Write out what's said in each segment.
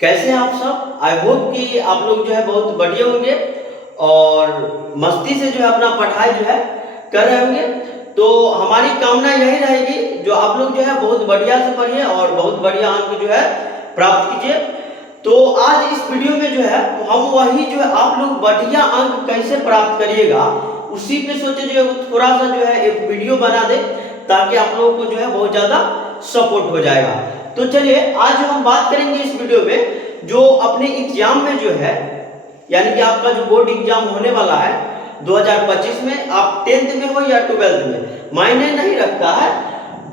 कैसे हैं आप सब। आई होप कि आप लोग जो है बहुत बढ़िया होंगे और मस्ती से जो है अपना पढ़ाई जो है कर रहे होंगे। तो हमारी कामना यही रहेगी जो आप लोग जो है बहुत बढ़िया से पढ़िए और बहुत बढ़िया अंक जो है प्राप्त कीजिए। तो आज इस वीडियो में जो है हम वही जो है आप लोग बढ़िया अंक कैसे प्राप्त करिएगा उसी पे सोचे जो थोड़ा सा जो है एक वीडियो बना दे ताकि आप लोगों को जो है बहुत ज्यादा सपोर्ट हो जाएगा। तो चलिए आज हम बात करेंगे इस वीडियो में जो अपने एग्जाम में जो है यानी कि आपका जो बोर्ड एग्जाम होने वाला है 2025 में, आप 10th में हो या 12th में मायने नहीं रखता है।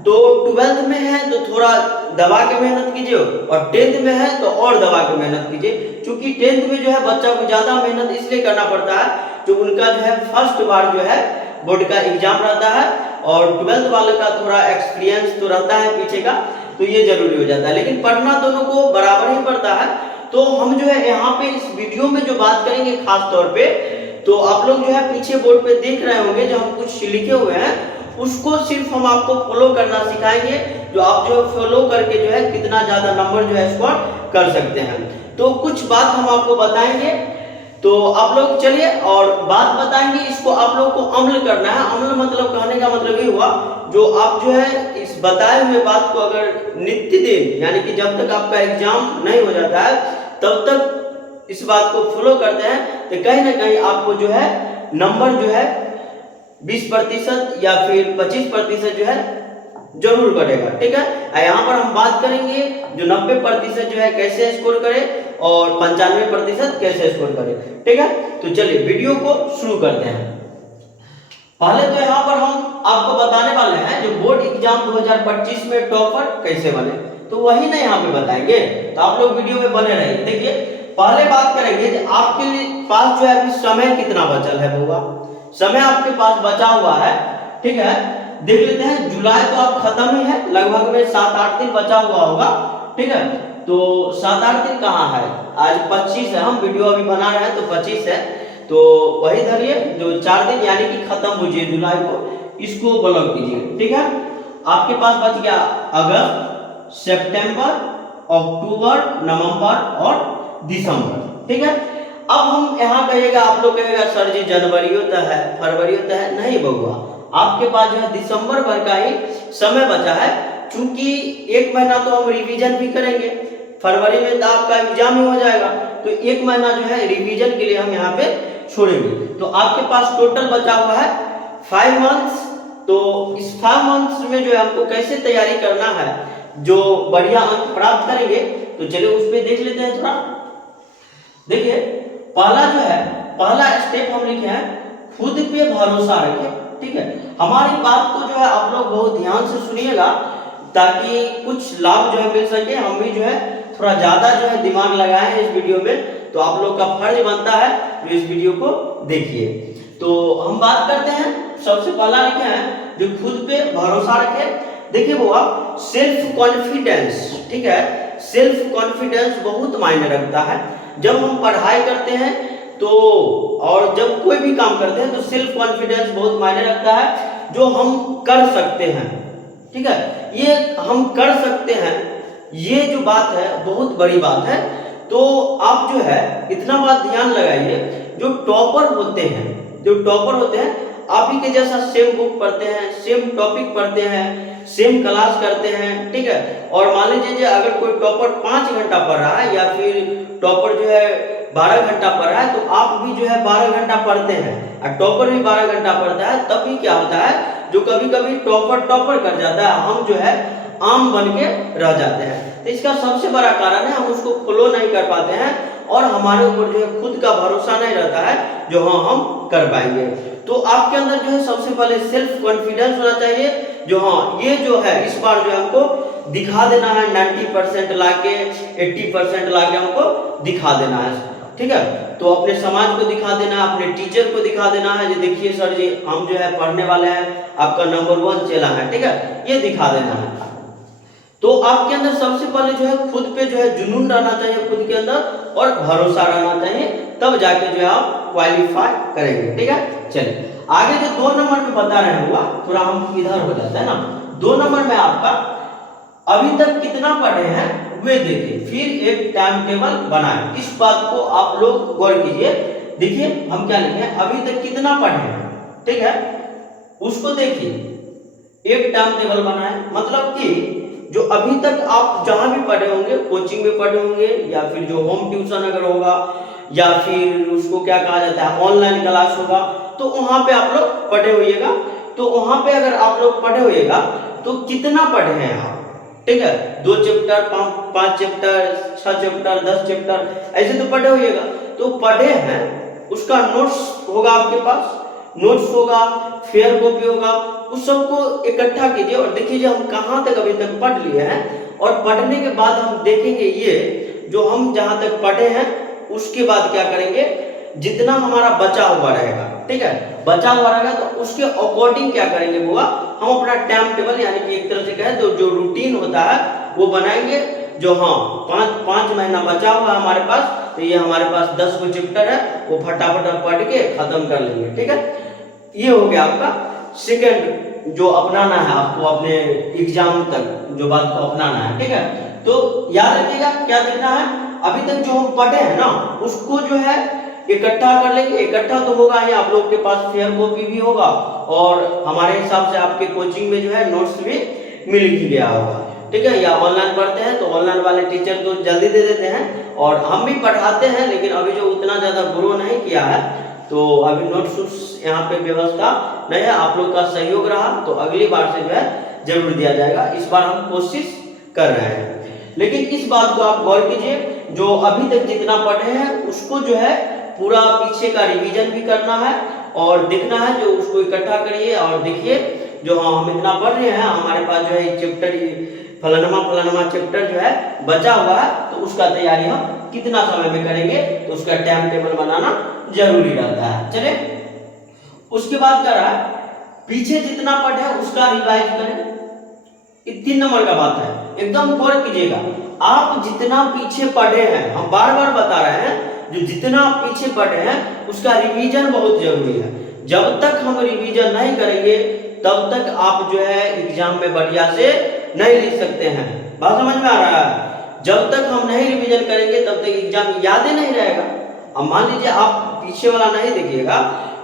तो 12th में है तो थोड़ा दबा के मेहनत कीजिए और 10th में है तो और दबा के मेहनत कीजिए, क्योंकि 10th में जो है बच्चा को ज्यादा मेहनत इसलिए करना पड़ता है जो उनका जो है फर्स्ट बार जो है बोर्ड का एग्जाम रहता है और 12th वाले का थोड़ा एक्सपीरियंस तो रहता है पीछे का, तो ये जरूरी हो जाता है। लेकिन पढ़ना दोनों को बराबर ही पड़ता है। तो हम जो है यहाँ पे इस वीडियो में जो बात करेंगे खास तौर पे, तो आप लोग जो है पीछे बोर्ड पे देख रहे होंगे जो हम कुछ लिखे हुए हैं उसको सिर्फ हम आपको फॉलो करना सिखाएंगे, जो आप जो फॉलो करके जो है कितना ज्यादा नंबर जो है स्कोर कर सकते हैं। तो कुछ बात हम आपको बताएंगे, तो आप लोग चलिए और बात बताएंगे। इसको आप लोग को अमल करना है। अमल मतलब कहने का मतलब ये हुआ जो आप जो है इस बताए हुए बात को अगर नित्य दिन यानी कि जब तक आपका एग्जाम नहीं हो जाता है तब तक इस बात को फॉलो करते हैं तो कहीं ना कहीं आपको जो है नंबर जो है 20% या फिर 25% जो है जरूर बढ़ेगा। ठीक है, यहाँ पर हम बात करेंगे जो 90% जो है कैसे स्कोर करे और 95% कैसे स्कोर करे। ठीक है, तो चलिए वीडियो को शुरू करते हैं। पहले तो यहाँ पर हम आपको बताने वाले हैं जो बोर्ड एग्जाम 2025 में टॉपर कैसे बने, तो वही ना यहाँ पे बताएंगे, तो आप लोग वीडियो में बने रहिए। देखिए पहले बात करेंगे कि आपके पास जो है अभी समय कितना बचल है। होगा समय आपके पास बचा हुआ है। ठीक है, देख लेते हैं। जुलाई तो आप खत्म ही है, लगभग में 7-8 दिन बचा हुआ होगा। ठीक है, तो 7-8 दिन कहाँ है, आज 25 है, हम वीडियो अभी बना रहे हैं तो 25 है, तो वही धरिए जो 4 दिन यानी कि खत्म हुई जुलाई को, इसको ब्लॉक कीजिए। ठीक है, आपके पास बच गया अगस्त, सितंबर, अक्टूबर, नवंबर और दिसंबर। ठीक है, अब हम यहाँ कहिएगा, आप लोग कहेगा सर जी जनवरी होता है, फरवरी होता है, नहीं बउआ, आपके पास जो है दिसंबर भर का ही समय बचा है। चूंकि 1 महीना तो हम रिवीजन भी करेंगे, फरवरी में तो आपका एग्जाम ही हो जाएगा, तो 1 महीना जो है रिवीजन के लिए हम यहाँ पे छोड़ेंगे। तो आपके पास टोटल बचा हुआ है 5 मंथ्स। तो इस 5 मंथ्स में जो है हमको कैसे तैयारी करना है जो बढ़िया अंक प्राप्त करेंगे, तो चलिए उस पर देख लेते हैं थोड़ा। देखिए पहला जो है पहला स्टेप हम लिखे हैं खुद पे भरोसा रखें। ठीक है, हमारी बात को जो है आप लोग बहुत ध्यान से सुनिएगा ताकि कुछ लाभ जो है मिल सके। हम भी जो है थोड़ा ज्यादा जो है दिमाग लगाए हैं इस वीडियो में, तो आप लोग का फर्ज बनता है जो इस वीडियो को देखिए। तो हम बात करते हैं, सबसे पहला लिखे हैं जो खुद पे भरोसा रखें। देखिए वो आप सेल्फ कॉन्फिडेंस। ठीक है, सेल्फ कॉन्फिडेंस बहुत मायने रखता है। जब हम पढ़ाई करते हैं तो और जब कोई भी काम करते हैं तो सेल्फ कॉन्फिडेंस बहुत मायने रखता है, जो हम कर सकते हैं। ठीक है, ये हम कर सकते हैं, ये जो बात है बहुत बड़ी बात है। तो आप जो है इतना बात ध्यान लगाइए, जो टॉपर होते हैं, जो टॉपर होते हैं आप ही के जैसा सेम बुक पढ़ते हैं, सेम टॉपिक पढ़ते हैं, सेम क्लास करते हैं। ठीक है, और मान लीजिए अगर कोई टॉपर 5 घंटा पढ़ रहा है या फिर टॉपर जो है 12 घंटा पढ़ रहा है, तो आप भी जो है 12 घंटा पढ़ते हैं और टॉपर भी 12 घंटा पढ़ता है, तब भी क्या होता है जो कभी कभी टॉपर कर जाता है, हम जो है आम बन के रह जाते हैं। तो इसका सबसे बड़ा कारण है हम उसको फॉलो नहीं कर पाते हैं और हमारे ऊपर जो है खुद का भरोसा नहीं रहता है जो हाँ हम कर पाएंगे। तो आपके अंदर जो है सबसे पहले सेल्फ कॉन्फिडेंस होना चाहिए, जो हाँ ये जो है इस बार जो है हमको दिखा देना है, 90% लाके 80% लाके हमको दिखा देना है। ठीक है, तो अपने समाज को दिखा देना है, अपने टीचर को दिखा देना है, जो देखिए सर जी हम जो है पढ़ने वाले हैं, आपका नंबर 1 चला है। ठीक है, ये दिखा देना है। तो आपके अंदर सबसे पहले जो है खुद पे जो है जुनून रहना चाहिए, खुद के अंदर और भरोसा रहना चाहिए, तब जाके जो है आप क्वालिफाई करेंगे। ठीक है, चलिए आगे जो 2 नंबर में बता रहे हुआ, थोड़ा हम इधर हो जाता है ना। 2 नंबर में आपका अभी तक कितना पढ़े हैं वे देखें, फिर एक टाइम टेबल बनाएं। इस बात को आप लोग गौर कीजिए। देखिए हम क्या लिखे हैं, अभी तक कितना पढ़े हैं, ठीक है, उसको देखिए, एक टाइम टेबल बनाएं। मतलब कि जो अभी तक आप जहां भी पढ़े होंगे, कोचिंग में पढ़े होंगे या फिर जो होम ट्यूशन अगर होगा या फिर उसको क्या कहा जाता है ऑनलाइन क्लास होगा, तो वहां पे आप लोग पढ़े होइएगा। तो वहां पे अगर आप लोग पढ़े होइएगा तो कितना पढ़े हैं आप, ठीक है, 2 चैप्टर, 5 चैप्टर, 6 चैप्टर, 10 चैप्टर, ऐसे तो पढ़े होइएगा। तो पढ़े हैं उसका नोट्स होगा आपके पास, नोट्स होगा, फेयर कॉपी होगा, उस सबको इकट्ठा कीजिए और देखिए हम कहाँ तक अभी तक पढ़ लिए हैं। और पढ़ने के बाद हम देखेंगे ये जो हम जहाँ तक पढ़े हैं उसके बाद क्या करेंगे, जितना हमारा बचा हुआ रहेगा, ठीक है, बचा हुआ रहेगा तो उसके अकॉर्डिंग क्या करेंगे बुआ, हम अपना टाइम टेबल यानी कि एक तरह से कहें तो जो रूटीन होता है वो बनाएंगे। जो हाँ 5 महीना बचा हुआ है हमारे पास, तो ये हमारे पास 10 गो चैप्टर है, वो फटाफट पढ़ के खत्म कर लेंगे, ठीक है। ये हो गया आपका सेकंड जो अपनाना है आपको अपने एग्जाम तक, जो बात को अपनाना है, ठीक है। तो याद रखिएगा क्या देखना है, अभी तक जो हम पढ़े हैं ना उसको जो है इकट्ठा कर लेंगे। इकट्ठा तो होगा ही, आप लोग के पास फेयर कॉपी भी होगा और हमारे हिसाब से आपके कोचिंग में जो है नोट्स भी मिल ही गया होगा, ठीक है। या ऑनलाइन पढ़ते हैं तो ऑनलाइन वाले टीचर तो जल्दी दे देते हैं और हम भी पढ़ाते हैं, लेकिन अभी जो उतना ज्यादा ग्रो नहीं किया है तो अभी नोट्स यहाँ पे व्यवस्था नहीं है। आप लोग का सहयोग रहा तो अगली बार से जो है जरूर दिया जाएगा। इस बार हम कोशिश कर रहे हैं, लेकिन इस बात को आप गौर कीजिए, जो अभी तक जितना पढ़े हैं उसको जो है पूरा पीछे का रिवीजन भी करना है और देखना है, जो उसको इकट्ठा करिए और देखिए जो हाँ हम इतना पढ़ रहे हैं, हमारे पास जो है चैप्टर फलानमा चैप्टर जो है बचा हुआ है, तो उसका तैयारी हम कितना समय में करेंगे, तो उसका टाइम टेबल बनाना जरूरी रहता है। चलिए उसके बाद क्या रहा, पीछे जितना पढ़े उसका रिवाइज करें। ये 3 नंबर का बात है, एकदम गौर कीजिएगा। आप जितना पीछे पढ़े हैं, हम बार बार बता रहे हैं, जो जितना आप पीछे पढ़े हैं उसका रिवीजन बहुत जरूरी है। जब तक हम रिवीजन नहीं करेंगे तब तक आप जो है एग्जाम में बढ़िया से नहीं लिख सकते हैं। बात समझ में आ रहा है? जब तक हम नहीं रिवीजन करेंगे तब तक एग्जाम याद ही नहीं रहेगा। अब मान लीजिए आप पीछे वाला नहीं देखिएगा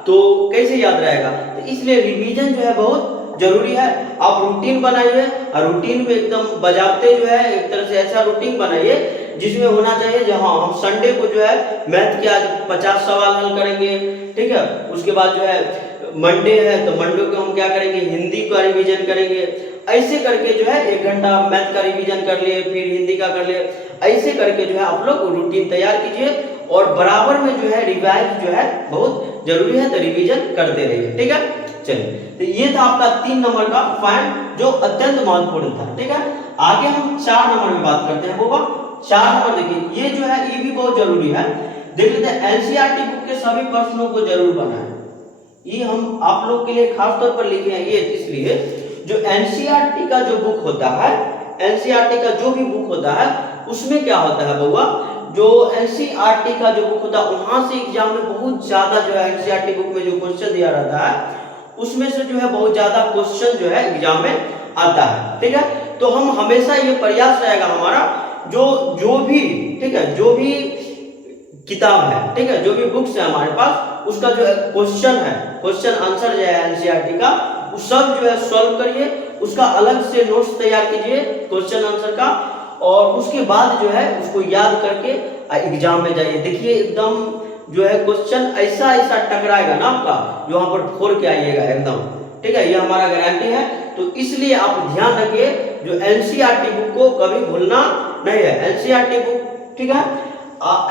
तो कैसे याद रहेगा, तो इसलिए रिवीजन जो है बहुत जरूरी है। आप रूटीन बनाइए और रूटीन में एकदम बजाते जो है एक तरह से ऐसा रूटीन बनाइए जिसमें होना चाहिए जहां हम संडे को जो है मैथ के आज 50 सवाल हल करेंगे, ठीक है। उसके बाद जो है मंडे है तो मंडे को हम क्या करेंगे, हिंदी का रिवीजन करेंगे। ऐसे करके जो है 1 घंटा मैथ का रिवीजन कर लिए, फिर हिंदी का कर लिए। ऐसे करके जो है आप लोग रूटीन तैयार कीजिए और बराबर में जो है रिवाइज जो है बहुत जरूरी है, तो रिवीजन करते रहिए, ठीक है। चलिए तो ये था आपका 3 नंबर का पॉइंट जो अत्यंत महत्वपूर्ण था, ठीक है। आगे हम 4 नंबर में बात करते हैं। वो 4 नंबर देखिए, ये जो है ये भी बहुत जरूरी है। देख लेते हैं, एनसीईआरटी बुक के सभी प्रश्नों को जरूर बनाएं। ये हम आप लोग के लिए खास तौर पर लिखे हैं, ये इसलिए जो एनसीईआरटी का जो बुक होता है, एनसीईआरटी का जो भी बुक होता है उसमें क्या होता है बउआ, जो एनसीईआरटी का जो बुक होता है वहां से एग्जाम में बहुत ज्यादा जो है एनसीईआरटी बुक में जो क्वेश्चन दिया रहता है उसमें से जो है बहुत ज्यादा क्वेश्चन जो है एग्जाम में आता है, ठीक है। तो हम हमेशा ये प्रयास रहेगा हमारा जो भी, ठीक है, जो भी किताब है, ठीक है, जो भी बुक्स है हमारे पास उसका जो क्वेश्चन है, क्वेश्चन आंसर जो है एनसीईआरटी का वो सब जो है सॉल्व करिए, उसका अलग से नोट्स तैयार कीजिए क्वेश्चन आंसर का, और उसके बाद जो है उसको याद करके एग्जाम में जाइए। देखिए एकदम जो है क्वेश्चन ऐसा ऐसा टकराएगा ना आपका, जो वहां पर फोड़ के आइएगा एकदम, ठीक है, ये हमारा गारंटी है। तो इसलिए आप ध्यान रखिए, जो एनसीईआरटी बुक को कभी भूलना नहीं है। एनसीईआरटी बुक, ठीक है,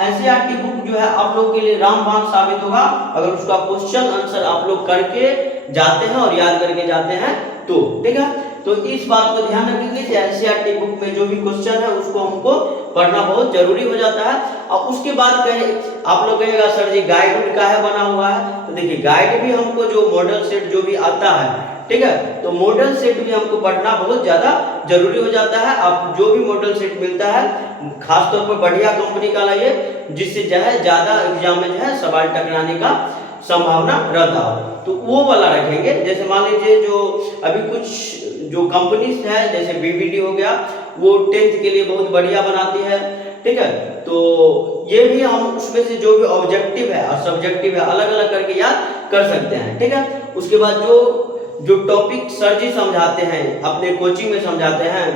एनसीईआरटी बुक जो है आप लोगों के लिए रामबाण साबित होगा अगर उसका क्वेश्चन आंसर आप लोग करके जाते हैं और याद करके जाते हैं तो, ठीक है। तो इस बात को ध्यान रखेंगे कि एनसीईआरटी बुक में जो भी क्वेश्चन है उसको हमको पढ़ना बहुत जरूरी हो जाता है। और उसके बाद कहे आप लोग कहेगा सर जी गाइड का है बना हुआ है, तो देखिए गाइड भी हमको जो मॉडल सेट जो भी आता है, ठीक है, तो मॉडल सेट भी हमको पढ़ना बहुत ज्यादा जरूरी हो जाता है। आप जो भी मॉडल सेट मिलता है खास तौर पर बढ़िया कंपनी का लाइए, जिससे जो है ज्यादा एग्जाम में जो है सवाल टकराने का संभावना रहता हो, तो वो वाला रखेंगे। जैसे मान लीजिए जो अभी कुछ जो कंपनीज है जैसे बीबीडी हो गया वो 10th के लिए बहुत बढ़िया बनाती है, ठीक है। तो ये भी हम उसमें से जो भी ऑब्जेक्टिव है और सब्जेक्टिव है अलग अलग करके याद कर सकते हैं, ठीक है। उसके बाद जो टॉपिक सर जी समझाते हैं अपने कोचिंग में समझाते हैं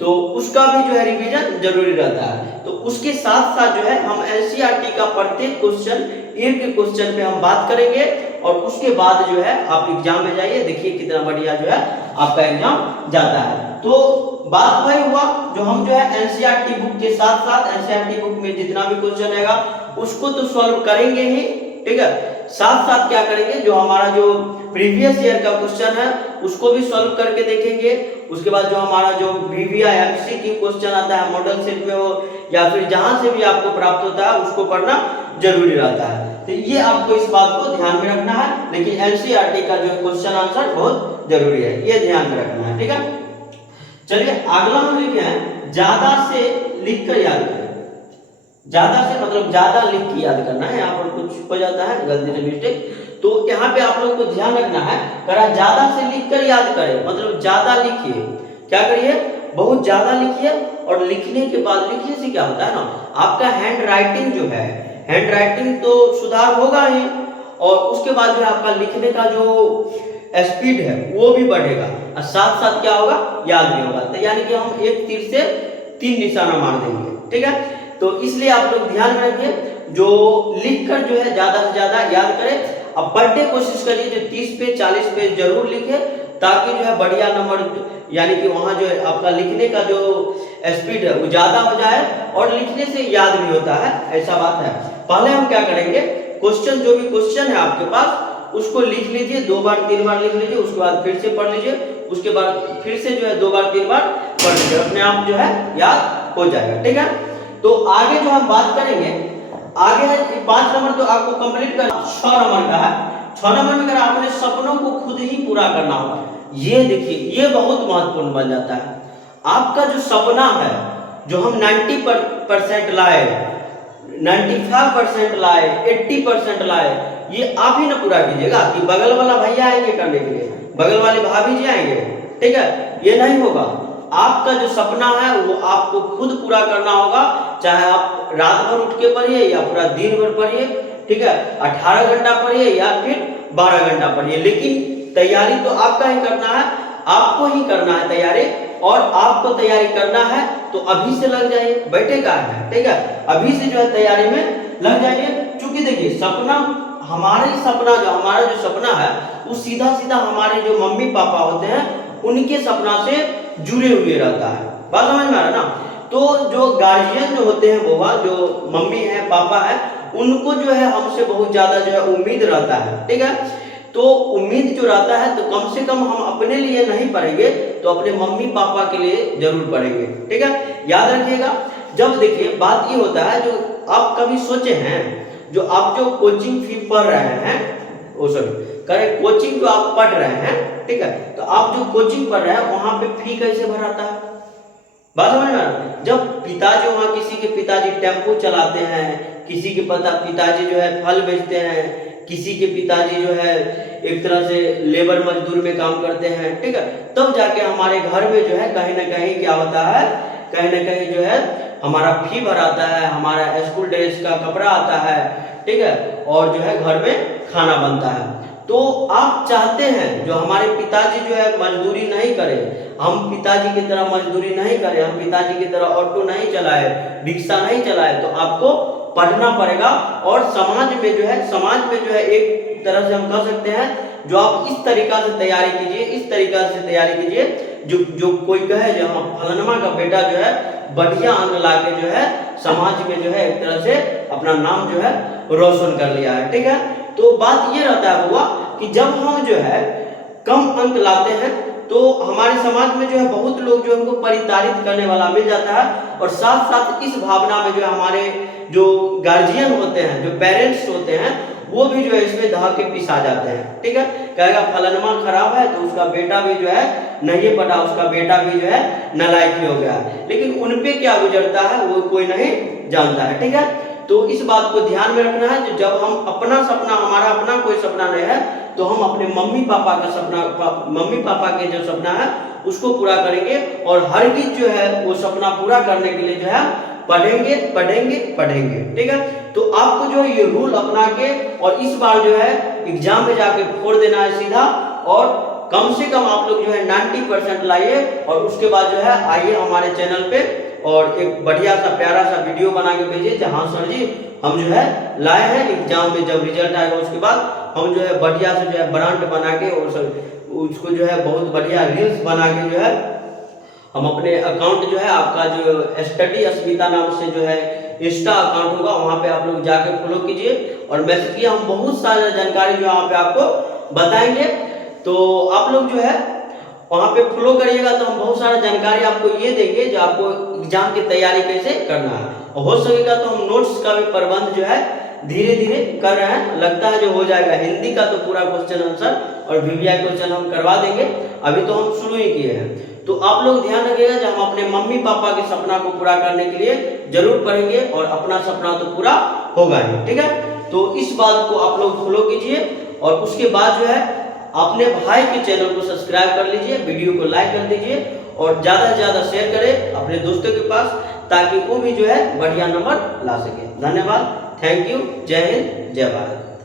तो उसका भी जो है रिवीजन जरूरी रहता है। तो उसके साथ साथ जो है हम एनसीईआरटी का प्रत्येक क्वेश्चन, एक एक क्वेश्चन पे हम बात करेंगे और उसके बाद जो है आप एग्जाम में जाइए, देखिए कितना बढ़िया जो है आपका एग्जाम जाता है। तो बात वही हुआ जो हम जो है एनसीईआरटी बुक के साथ साथ एनसीईआरटी बुक में जितना भी क्वेश्चन रहेगा उसको तो सॉल्व करेंगे ही, ठीक है। साथ साथ क्या करेंगे, जो हमारा जो प्रीवियस ईयर का क्वेश्चन है उसको भी सॉल्व करके देखेंगे। उसके बाद जो हमारा जो वीवीआई एमसीक्यू क्वेश्चन आता है मॉडल सेट में हो या फिर जहां से भी आपको प्राप्त होता है उसको पढ़ना जरूरी रहता है। तो ये आपको इस बात को ध्यान में रखना है, लेकिन एनसीईआरटी का जो क्वेश्चन आंसर बहुत जरूरी है, ये ध्यान में रखना है, ठीक है। चलिए अगला हम लिखे हैं ज्यादा से लिखकर याद करें। ज्यादा से मतलब ज्यादा लिख के याद करना है, यहाँ पर कुछ हो जाता है गलती से मिस्टेक, तो यहाँ पे आप लोग को ध्यान रखना है, करा ज्यादा से लिखकर याद करें मतलब ज्यादा लिखिए। क्या करिए, बहुत ज्यादा लिखिए और लिखने के बाद लिखने से क्या होता है ना, आपका हैंड राइटिंग जो है, हैंड राइटिंग तो सुधार होगा ही और उसके बाद जो आपका लिखने का जो स्पीड है वो भी बढ़ेगा और साथ साथ क्या होगा, याद भी होगा। तो यानी कि हम एक तीर से 3 निशाना मार देंगे, ठीक है। तो इसलिए आप लोग ध्यान में रखिए, जो लिखकर जो है ज्यादा से ज्यादा याद करें। अब पर डे कोशिश करिए जो 30 पेज 40 पेज जरूर लिखे, ताकि जो है बढ़िया नंबर, यानी कि वहाँ जो है आपका लिखने का जो स्पीड है वो ज्यादा हो जाए और लिखने से याद भी होता है, ऐसा बात है। पहले हम क्या करेंगे, क्वेश्चन जो भी क्वेश्चन है आपके पास उसको लिख लीजिए, 2 बार 3 बार लिख लीजिए, उसके बाद फिर से पढ़ लीजिए, उसके बाद फिर से जो है 2 बार 3 बार पढ़ लीजिए, अपने आप जो है याद हो जाएगा, ठीक है। तो आगे जो हम बात करेंगे, आगे है 5 नंबर तो आपको कंप्लीट करना, 6 नंबर का है। 6 नंबर में अगर आपने सपनों को खुद ही पूरा करना होगा, ये देखिए ये बहुत महत्वपूर्ण बन जाता है। आपका जो सपना है, जो हम 90% लाए, 95% लाए, 80% लाए, ये आप ही ना पूरा कीजिएगा कि बगल वाला भैया आएंगे करने के लिए, बगल वाले भाभी जी आएंगे, ठीक है, ये नहीं होगा। आपका जो सपना है वो आपको खुद पूरा करना होगा, चाहे आप रात भर उठ के पढ़िए या पूरा दिन भर पढ़िए, ठीक है, 18 घंटा पढ़िए या फिर 12 घंटा पढ़िए, लेकिन तैयारी तो आपका ही करना है, आपको ही करना है तैयारी। और आपको तैयारी करना है तो अभी से लग जाइए, बैठे का है, ठीक है, अभी से जो है तैयारी में लग जाइए। क्योंकि देखिए सपना, हमारे सपना जो हमारा जो सपना है वो सीधा सीधा हमारे जो मम्मी पापा होते हैं उनके सपना से जुड़े हुए रहता है, बात समझ में आ रहा ना। तो जो गार्जियन जो होते हैं वो जो मम्मी है पापा है, उनको जो है हमसे बहुत ज्यादा जो है उम्मीद रहता है, ठीक है। तो उम्मीद जो रहता है तो कम से कम हम अपने लिए नहीं पढ़ेंगे तो अपने मम्मी पापा के लिए जरूर पढ़ेंगे, ठीक है, याद रखिएगा। जब देखिए बात ये होता है, जो आप कभी सोचे हैं, जो आप जो कोचिंग फी पढ़ रहे हैं, वो सॉरी करें कोचिंग जो आप पढ़ रहे हैं, ठीक है, तो आप जो कोचिंग पढ़ रहे हैं वहां पे फी कैसे भराता है, बात समझ में। जब पिताजी, वहां किसी के पिताजी टेम्पो चलाते हैं, किसी के पिताजी जो है फल बेचते हैं, किसी के पिताजी जो है एक तरह से लेबर मजदूर में काम करते हैं, ठीक है, तब जाके हमारे घर में जो है कहीं ना कहीं क्या होता है, कहीं ना कहीं जो है हमारा फी भराता है, हमारा स्कूल ड्रेस का कपड़ा आता है, ठीक है, और जो है घर में खाना बनता है। तो आप चाहते हैं जो हमारे पिताजी जो है मजदूरी नहीं करें, हम पिताजी की तरह मजदूरी नहीं करें, हम पिताजी की तरह ऑटो नहीं चलाए, रिक्शा नहीं चलाए, तो आपको पढ़ना पड़ेगा। और समाज में जो है एक तरह से हम कह सकते हैं, जो आप इस तरीका से तैयारी कीजिए, इस तरीका से तैयारी कीजिए, जो कोई कहे जो हम फलानमा का बेटा जो है बढ़िया अंक ला के जो है समाज में जो है एक तरह से अपना नाम जो है रोशन कर लिया है, ठीक है। तो बात ये रहता है हुआ कि जब हम जो है कम अंक लाते हैं तो हमारे समाज में जो है बहुत लोग जो हमको परिताड़ित करने वाला मिल जाता है, और साथ साथ इस भावना में जो है हमारे जो गार्जियन होते हैं, जो पेरेंट्स होते हैं, वो भी जो है इसमें दहा के पिसा जाते हैं, ठीक है, कहेगा फलानमा खराब है तो उसका बेटा भी जो है नहीं पढ़ा, उसका बेटा भी जो है नालायक हो गया, लेकिन उनपे क्या गुजरता है वो कोई नहीं जानता है, ठीक है। तो इस बात को ध्यान में रखना है, जब हम अपना सपना, हमारा अपना कोई सपना नहीं है, तो हम अपने मम्मी पापा का सपना, मम्मी पापा के जो सपना है उसको पूरा करेंगे और हरगिज जो है वो सपना पूरा करने के लिए जो है पढ़ेंगे पढ़ेंगे पढ़ेंगे। ठीक है, तो आपको जो है ये रूल अपना के और इस बार जो है एग्जाम में जाके फोड़ देना है सीधा, और कम से कम आप लोग जो है 90% लाइए और उसके बाद जो है आइए हमारे चैनल पे और एक बढ़िया सा प्यारा सा वीडियो बना के भेजिए, जहां सर जी हम जो है लाए हैं एग्जाम में जब रिजल्ट आएगा उसके बाद हम जो है बढ़िया से जो है ब्रांड बना के और उसको जो है बहुत बढ़िया रील्स बना के जो है हम अपने अकाउंट जो है आपका जो स्टडी अस्मिता नाम से जो है इंस्टा अकाउंट होगा, वहां पे आप लोग जाके फॉलो कीजिए और मैसेज किए, हम बहुत सारा जानकारी जो यहाँ पे आपको बताएंगे। तो आप लोग जो है वहां पे फॉलो करिएगा तो हम बहुत सारा जानकारी आपको ये देंगे जो आपको एग्जाम की तैयारी कैसे करना है, और हो सकेगा तो हम नोट्स का भी प्रबंध जो है धीरे धीरे कर रहे हैं, लगता है जो हो जाएगा। हिंदी का तो पूरा क्वेश्चन आंसर और वीवीआई क्वेश्चन हम करवा देंगे, अभी तो हम शुरू ही किए हैं। तो आप लोग ध्यान रखिएगा जब हम अपने मम्मी पापा के सपना को पूरा करने के लिए जरूर पढ़ेंगे और अपना सपना तो पूरा होगा ही। ठीक है, तो इस बात को आप लोग फॉलो कीजिए और उसके बाद जो है अपने भाई के चैनल को सब्सक्राइब कर लीजिए, वीडियो को लाइक कर दीजिए और ज्यादा से ज्यादा शेयर करें अपने दोस्तों के पास, ताकि वो भी जो है बढ़िया नंबर ला सके। धन्यवाद, थैंक यू, जय हिंद, जय भारत।